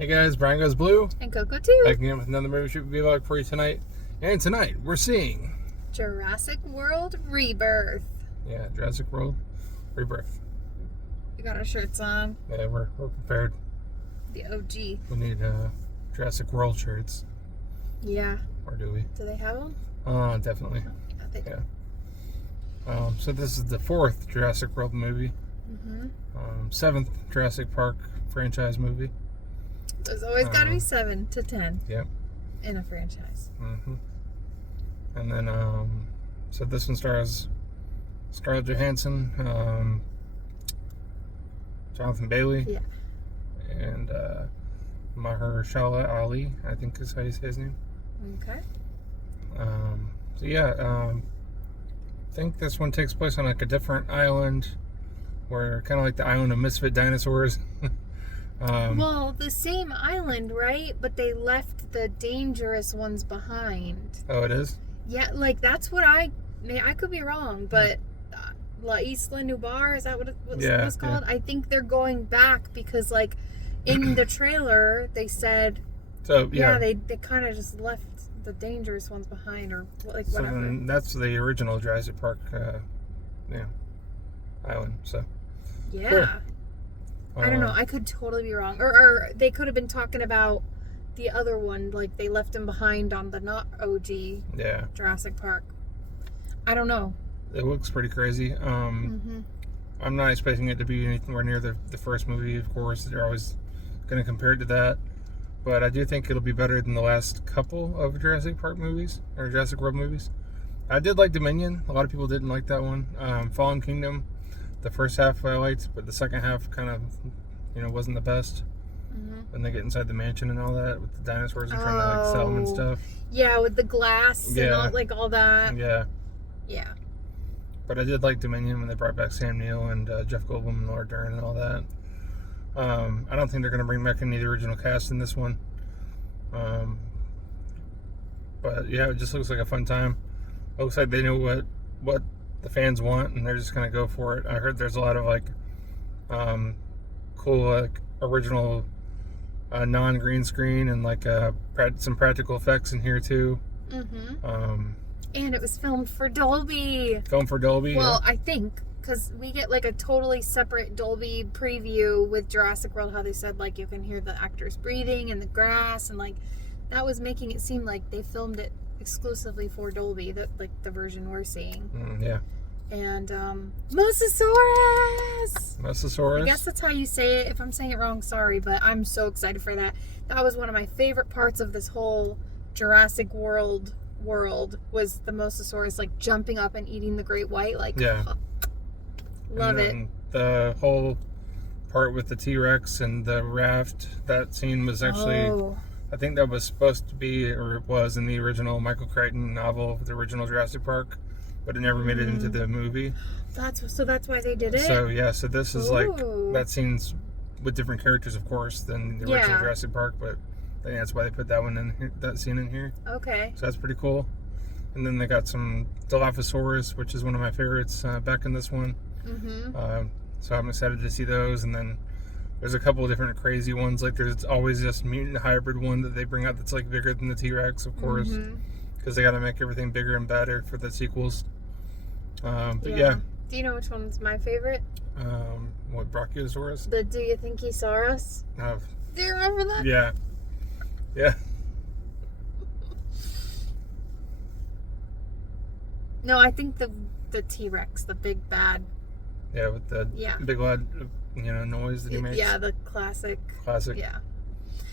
Hey guys, Brian Goes Blue. And Coco too. Back again with another movie vlog for you tonight. And tonight we're seeing Jurassic World Rebirth. Yeah, Jurassic World Rebirth. We got our shirts on. Yeah, we're prepared. The OG. We need Jurassic World shirts. Yeah. Or do we? Do they have them? Definitely. Yeah, they do. Yeah. So this is the 4th Jurassic World movie. 7th Jurassic Park franchise movie. There's always got to be 7 to 10. Yep. In a franchise. And then, so this one stars Scarlett Johansson, Jonathan Bailey, Yeah. and Mahershala Ali, I think is how you say his name. Okay. So yeah, I think this one takes place on like a different island, where kind of like the island of misfit dinosaurs. Well, the same island, right? But they left the dangerous ones behind. Oh, it is? Yeah, like that's what I could be wrong, but La Isla Nubar, is that what it was called? Yeah. I think they're going back because, like, in the trailer they said, so yeah, they kind of just left the dangerous ones behind, or like whatever. So then that's the original Jurassic Park, island. So yeah. Cool. I don't know. I could totally be wrong. Or they could have been talking about the other one, like they left him behind on the not OG Jurassic Park. I don't know. It looks pretty crazy. I'm not expecting it to be anywhere near the first movie, of course. They're always going to compare it to that. But I do think it'll be better than the last couple of Jurassic Park movies, or Jurassic World movies. I did like Dominion. A lot of people didn't like that one. Fallen Kingdom, the first half I liked, but the second half kind of, wasn't the best. When they get inside the mansion and all that with the dinosaurs and trying to like sell them and stuff. Yeah, with the glass and all that. Yeah. Yeah. But I did like Dominion when they brought back Sam Neill and Jeff Goldblum and Laura Dern and all that. I don't think they're going to bring back any of the original cast in this one. But yeah, it just looks like a fun time. It looks like they know what the fans want, and they're just going to go for it. I heard there's a lot of like cool like original non-green screen and like some practical effects in here too. And it was filmed for Dolby. Well, I think, because we get like a totally separate Dolby preview with Jurassic World, how they said like you can hear the actors breathing in the grass, and like that was making it seem like they filmed it exclusively for Dolby, like the version we're seeing. And Mosasaurus. I guess that's how you say it. If I'm saying it wrong, sorry, but I'm so excited for that. That was one of my favorite parts of this whole Jurassic World was the Mosasaurus like jumping up and eating the great white. Like, love it. The whole part with the T-Rex and the raft, that scene was actually I think that was supposed to be, or it was in the original Michael Crichton novel, the original Jurassic Park, but it never made it into the movie. That's why they did it. So yeah, so this is like that scene's with different characters, of course, than the original Jurassic Park, but I think that's why they put that one in here, that scene in here. Okay. So that's pretty cool. And then they got some Dilophosaurus, which is one of my favorites, back in this one. So I'm excited to see those. And then there's a couple of different crazy ones. Like there's always this mutant hybrid one that they bring out that's like bigger than the T-Rex, of course, because they got to make everything bigger and better for the sequels. But yeah. Do you know which one's my favorite? What, Brachiosaurus? The Do You Think He Saw Us? Do you remember that? Yeah. Yeah. No, I think the T-Rex, the big bad. Yeah, with the big loud, noise that he makes. Yeah, the classic. Yeah.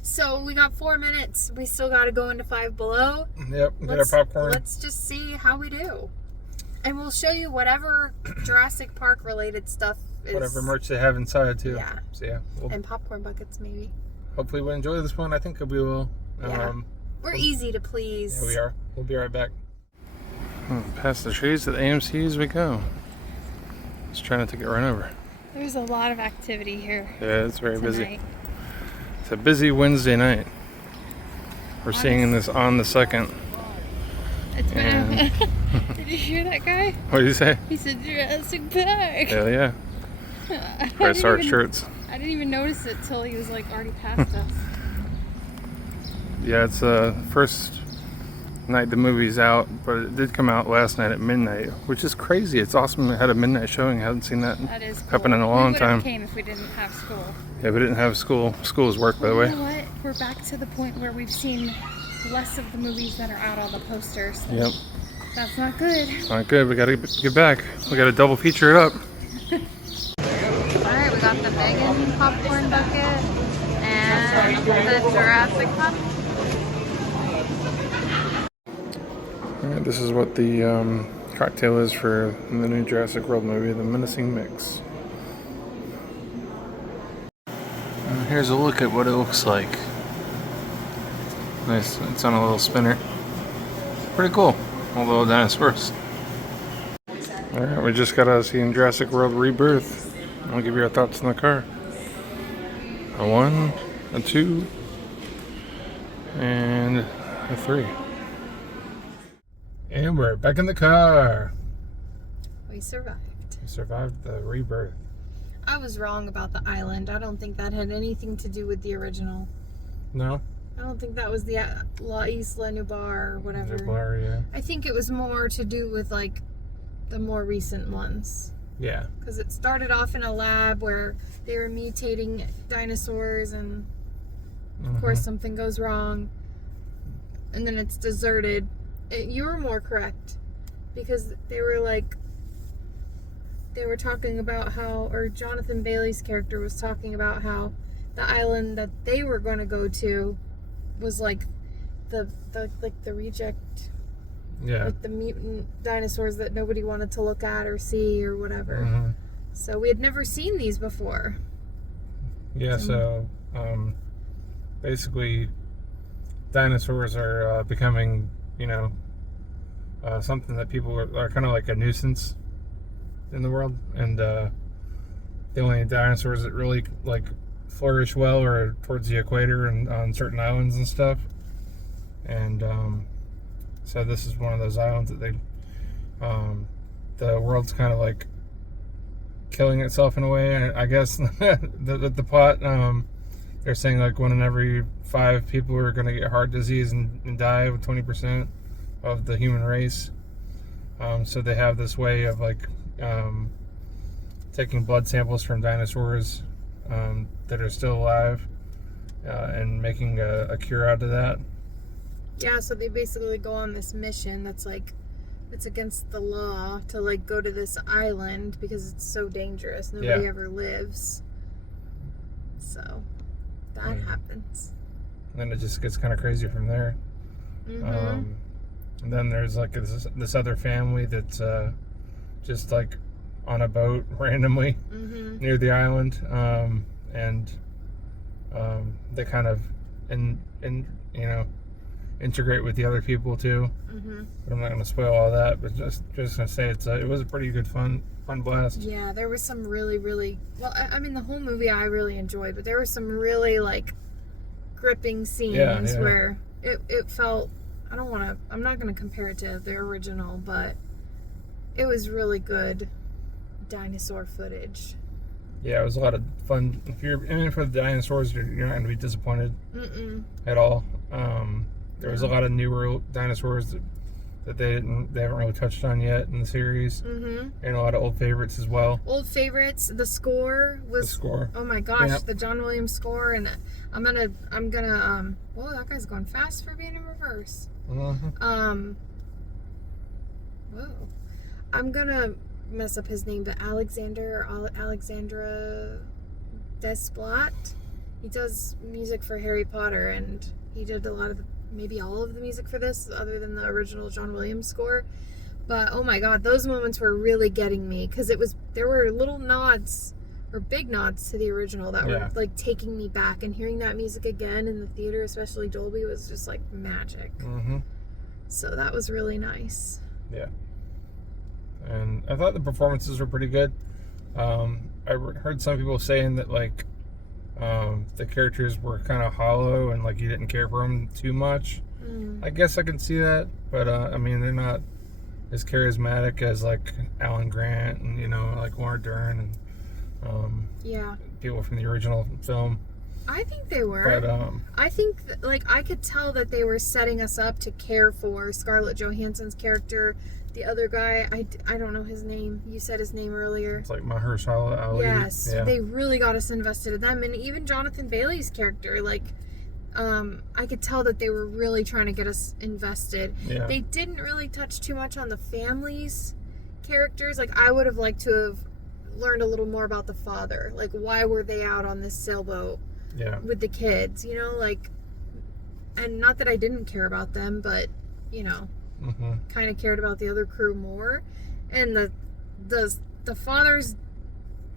So we got 4 minutes. We still got to go into Five Below. Yep. Get our popcorn. Let's just see how we do, and we'll show you whatever Jurassic Park related stuff is. Whatever merch they have inside too. Yeah. So yeah. And popcorn buckets maybe. Hopefully we'll enjoy this one. I think we will. We're easy to please. Yeah, we are. We'll be right back. Past the trees to the AMC's we go. Just trying not to get run over. There's a lot of activity here. Yeah, it's very busy. It's a busy Wednesday night. We're seeing this on the 2nd. It's been Did you hear that guy? What did he say? He said Jurassic Park. Hell yeah. Price our shirts. I didn't even notice it till he was like already past us. Yeah, it's the first night the movie's out, but it did come out last night at midnight, which is crazy. It's awesome. It had a midnight showing. I haven't seen that is cool. happen in a long time. We came if we didn't have school. Yeah, we didn't have school. School is work, by the way. You know what? We're back to the point where we've seen less of the movies that are out on the posters. Yep. That's not good. Not good. We gotta get back. We gotta double feature it up. Alright, we got the vegan popcorn bucket and the Jurassic pop. Alright, this is what the cocktail is for the new Jurassic World movie, the Menacing Mix. Here's a look at what it looks like. Nice, it's on a little spinner. Pretty cool. All the little dinosaurs. Alright, we just got out of seeing Jurassic World Rebirth. I'll give you our thoughts in the car. A 1, a 2, and a 3. And we're back in the car. We survived. We survived the Rebirth. I was wrong about the island. I don't think that had anything to do with the original. No? I don't think that was the La Isla Nubar or whatever. Nubar, yeah. I think it was more to do with like the more recent ones. Yeah. Because it started off in a lab where they were mutating dinosaurs and of course something goes wrong. And then it's deserted. You were more correct. Because they were talking about how, or Jonathan Bailey's character was talking about how the island that they were going to go to was like the reject, like the mutant dinosaurs that nobody wanted to look at or see or whatever. So we had never seen these before. Yeah, so basically dinosaurs are becoming, something that people are kind of like a nuisance in the world, and the only dinosaurs that really like flourish well are towards the equator and on certain islands and stuff. And so this is one of those islands that the world's kind of like killing itself in a way. I guess the plot, they're saying like 1 in every 5 people are going to get heart disease and die, with 20% of the human race. So they have this way of like taking blood samples from dinosaurs that are still alive and making a cure out of that. Yeah, so they basically go on this mission that's like, it's against the law to like go to this island because it's so dangerous. Nobody ever lives. So that happens. And then it just gets kind of crazy from there. And then there's like this other family that's just like on a boat randomly near the island, and they kind of integrate with the other people too. But I'm not going to spoil all that. But just going to say it was a pretty good fun blast. Yeah, there was some really well. I mean, the whole movie I really enjoyed, but there were some really like gripping scenes where it felt. I'm not going to compare it to the original, but it was really good dinosaur footage. Yeah, it was a lot of fun. If you're in for the dinosaurs, you're not going to be disappointed at all. There was a lot of newer dinosaurs that they haven't really touched on yet in the series, and a lot of old favorites as well. Old favorites. The score was. Oh my gosh, the John Williams score, and I'm gonna. Whoa, that guy's going fast for being in reverse. Whoa. I'm gonna mess up his name, but Alexandra Desplat. He does music for Harry Potter, and he did maybe all of the music for this, other than the original John Williams score. But oh my god, those moments were really getting me, because there were little nods or big nods to the original that were like taking me back, and hearing that music again in the theater, especially Dolby, was just like magic. So that was really nice. Yeah. And I thought the performances were pretty good. I heard some people saying that like the characters were kind of hollow and like you didn't care for them too much. I guess I can see that, but I mean, they're not as charismatic as like Alan Grant and like Laura Dern and people from the original film. I think they were. But I think like I could tell that they were setting us up to care for Scarlett Johansson's character. The other guy, I don't know his name. You said his name earlier. it's like Mahershala Ali. Yes, Yeah. they really got us invested in them, and even Jonathan Bailey's character. Like, I could tell that they were really trying to get us invested. Yeah. They didn't really touch too much on the family's characters. Like, I would have liked to have learned a little more about the father. Like, why were they out on this sailboat Yeah. with the kids? You know, like, and not that I didn't care about them, but you know, kind of cared about the other crew more. And the father's,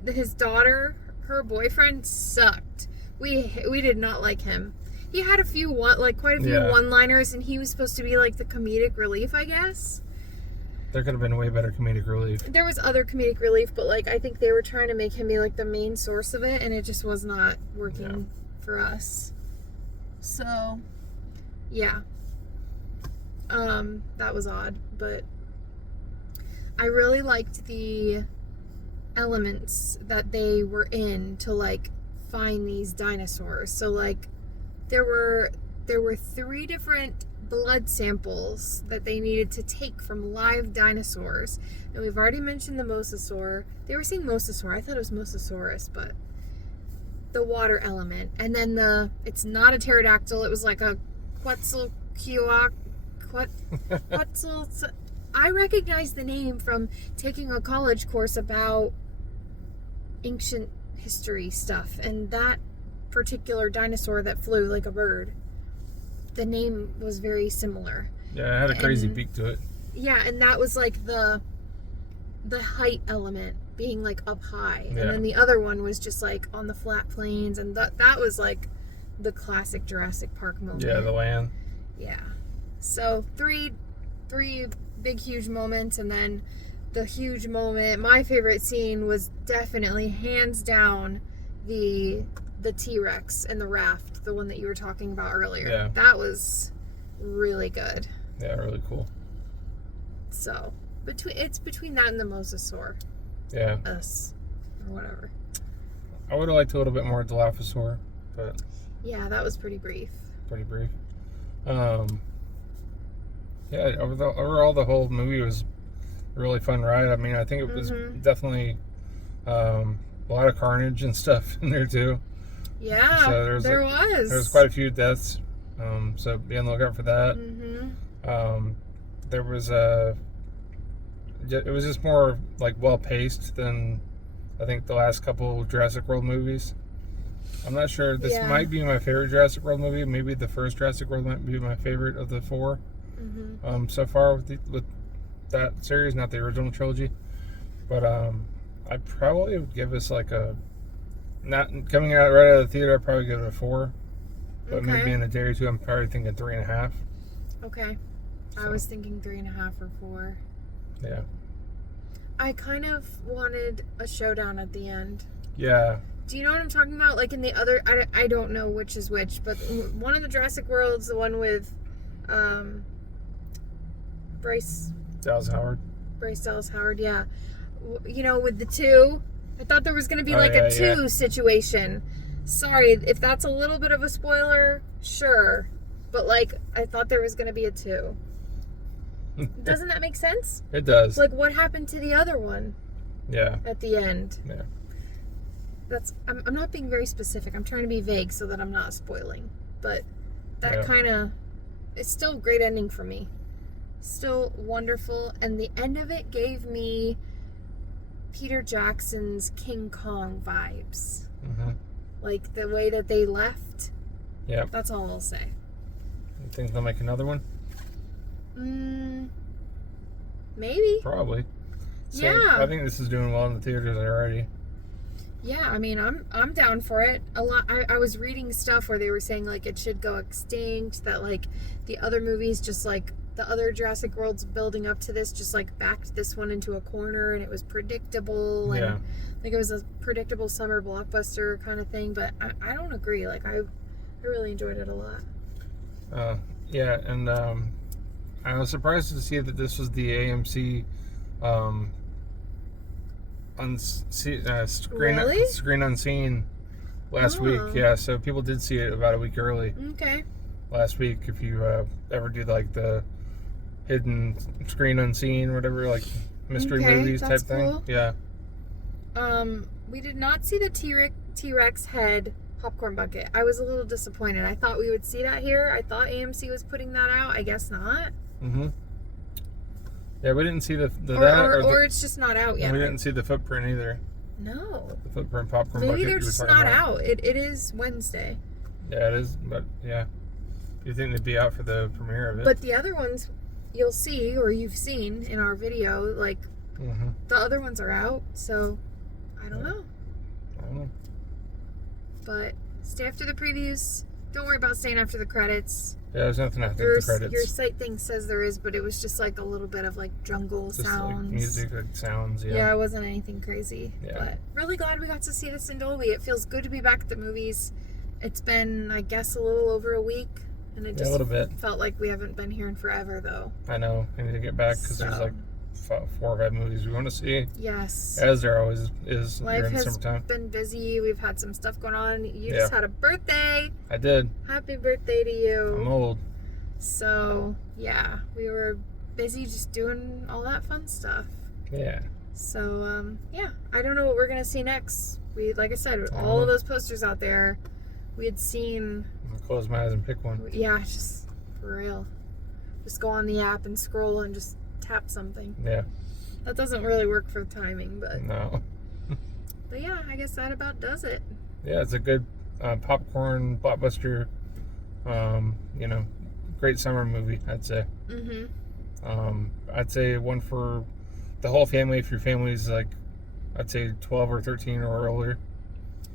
his daughter, her boyfriend sucked. We did not like him. He had quite a few one-liners, and he was supposed to be like the comedic relief, I guess. There could have been way better comedic relief. There was other comedic relief, but like I think they were trying to make him be like the main source of it, and it just was not working for us. So, yeah. That was odd, but I really liked the elements that they were in to like find these dinosaurs. So like there were 3 different blood samples that they needed to take from live dinosaurs, and we've already mentioned the mosasaur. They were saying mosasaur. I thought it was mosasaurus, but the water element, and then it's not a pterodactyl. It was like a Quetzalcoatl. I recognize the name from taking a college course about ancient history stuff, and that particular dinosaur that flew like a bird, the name was very similar. Yeah, it had a crazy beak to it. Yeah, and that was like the height element being like up high, and then the other one was just like on the flat plains, and that was like the classic Jurassic Park moment. Yeah, the land. Yeah. So three big huge moments, and then the huge moment, my favorite scene was definitely hands down the T-Rex and the raft, the one that you were talking about earlier. Yeah. That was really good. Yeah, really cool. So it's between that and the mosasaur. Yeah. Us. Or whatever. I would have liked a little bit more Dilophosaur, but Yeah, that was pretty brief. pretty brief. Yeah, overall the whole movie was a really fun ride. I mean, I think it was definitely a lot of carnage and stuff in there too. Yeah, so there was quite a few deaths. So be on the lookout for that. There was it was just more like well paced than I think the last couple Jurassic World movies. I'm not sure. This might be my favorite Jurassic World movie. Maybe the first Jurassic World might be my favorite of the 4 so far with that series, not the original trilogy. But I probably would give us like a, not coming out right out of the theater, I'd probably give it a 4. But maybe in a day or two, I'm probably thinking 3.5. Okay. So. I was thinking 3.5 or 4. Yeah. I kind of wanted a showdown at the end. Yeah. Do you know what I'm talking about? Like in the other, I don't know which is which, but one of the Jurassic Worlds, the one with Bryce Dallas Howard, yeah. You know, with the 2, I thought there was going to be a 2 situation. Sorry, if that's a little bit of a spoiler, sure. But like, I thought there was going to be a 2. Doesn't that make sense? It does. Like, what happened to the other one? Yeah. At the end. Yeah. I'm not being very specific. I'm trying to be vague so that I'm not spoiling. But that kind of, it's still a great ending for me. Still wonderful. And the end of it gave me Peter Jackson's King Kong vibes. Like the way that they left. Yeah. That's all I'll say. You think they'll make another one? Maybe. Probably. So yeah. I think this is doing well in the theaters already. Yeah, I mean, I'm down for it. A lot. I was reading stuff where they were saying like it should go extinct. That like the other movies, just like the other Jurassic Worlds building up to this, just like backed this one into a corner, and it was predictable. And like it was a predictable summer blockbuster kind of thing. But I don't agree. Like I really enjoyed it a lot. Yeah, and I was surprised to see that this was the AMC screen unseen last week. Yeah, so people did see it about a week early. Okay. Last week, if you ever do like the hidden screen unseen or whatever, like mystery movies type cool. thing. Yeah. We did not see the T-Rex head popcorn bucket. I was a little disappointed. I thought we would see that here. I thought AMC was putting that out. I guess not. Mm-hmm. Yeah, we didn't see or it's just not out yet. We didn't see the footprint either. No. The footprint popcorn Maybe bucket. they're just not out. It is Wednesday. Yeah, it is. But yeah, you think they'd be out for the premiere of it? But the other ones you'll see, or you've seen in our video, like the other ones are out. So I don't know. But stay after the previews. Don't worry about staying after the credits. Yeah, there's nothing after the credits. Your site thing says there is, but it was just like a little bit of like jungle just sounds. Like music, like sounds, yeah. Yeah, it wasn't anything crazy. Yeah. But really glad we got to see this in Dolby. It feels good to be back at the movies. It's been, I guess, a little over a week. And it just a little bit. Felt like we haven't been here in forever, though. I know. I need to get back because there's like 4 or 5 movies we want to see. Yes. As there always is Life during the has summertime. been busy. We've had some stuff going on. You just had a birthday. I did. Happy birthday to you. I'm old. So, yeah. We were busy just doing all that fun stuff. Yeah. So, yeah. I don't know what we're going to see next. Like I said, all of those posters out there, we had seen... I'll close my eyes and pick one. Yeah, just for real. Just go on the app and scroll and just tap something. Yeah. That doesn't really work for timing, but... No. But yeah, I guess that about does it. Yeah, it's a good popcorn blockbuster, great summer movie, I'd say. I'd say one for the whole family. If your family's like, I'd say 12 or 13 or older.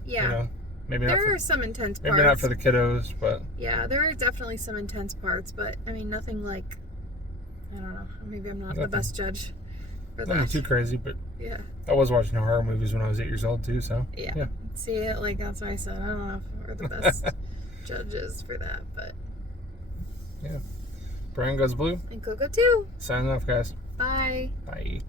Yeah. Maybe there are some intense parts. Maybe not for the kiddos, but... Yeah, there are definitely some intense parts, but, I mean, nothing like... I don't know. Maybe I'm not the best judge for that. Nothing too crazy, but... Yeah. I was watching horror movies when I was 8 years old, too, so... Yeah. See it, like, that's what I said. I don't know if we're the best judges for that, but... Yeah. Brian Goes Blue. And Coco too. Signing off, guys. Bye. Bye.